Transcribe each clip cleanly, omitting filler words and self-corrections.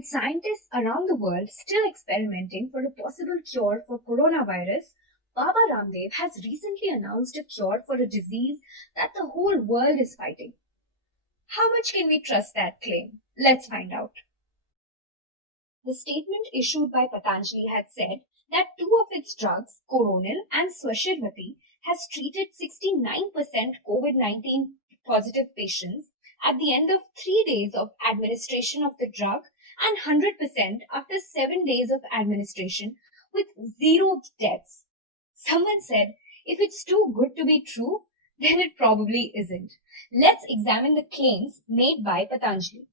With scientists around the world still experimenting for a possible cure for coronavirus, Baba Ramdev has recently announced a cure for a disease that the whole world is fighting. How much can we trust that claim? Let's find out. The statement issued by Patanjali had said that two of its drugs, CORONIL and Swasir Vati, has treated 69% COVID-19 positive patients at the end of 3 days of administration of the drug and 100% after 7 days of administration with zero deaths. Someone said, if it's too good to be true, then it probably isn't. Let's examine the claims made by Patanjali.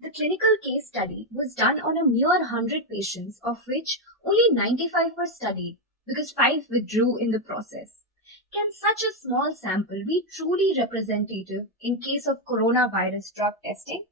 The clinical case study was done on a mere 100 patients, of which only 95 were studied because 5 withdrew in the process. Can such a small sample be truly representative in case of coronavirus drug testing?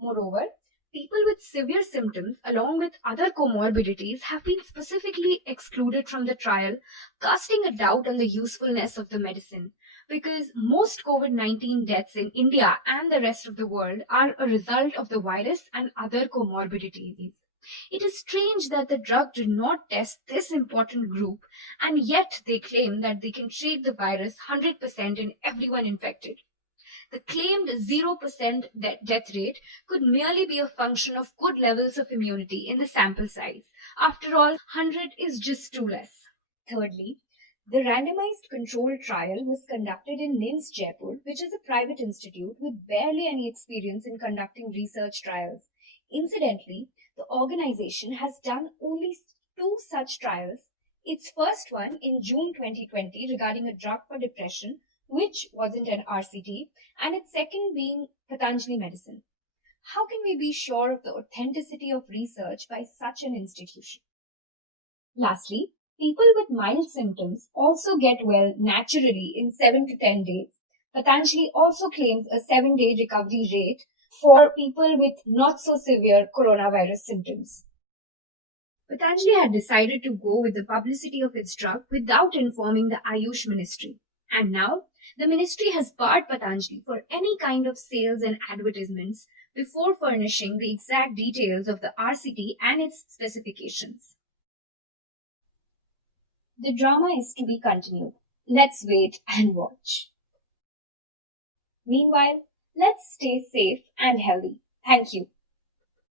Moreover, people with severe symptoms along with other comorbidities have been specifically excluded from the trial, casting a doubt on the usefulness of the medicine, because most COVID-19 deaths in India and the rest of the world are a result of the virus and other comorbidities. It is strange that the drug did not test this important group, and yet they claim that they can treat the virus 100% in everyone infected. The claimed 0% death rate could merely be a function of good levels of immunity in the sample size. After all, 100 is just too less. Thirdly, the randomized controlled trial was conducted in NIMS Jaipur, which is a private institute with barely any experience in conducting research trials. Incidentally, the organization has done only 2 such trials. Its first one in June 2020 regarding a drug for depression, which wasn't an RCT, and its second being Patanjali medicine. How can we be sure of the authenticity of research by such an institution? Lastly, people with mild symptoms also get well naturally in 7 to 10 days. Patanjali also claims a 7-day recovery rate for people with not so severe coronavirus symptoms. Patanjali had decided to go with the publicity of its drug without informing the Ayush ministry. And now, the ministry has barred Patanjali for any kind of sales and advertisements before furnishing the exact details of the RCT and its specifications. The drama is to be continued. Let's wait and watch. Meanwhile, let's stay safe and healthy. Thank you.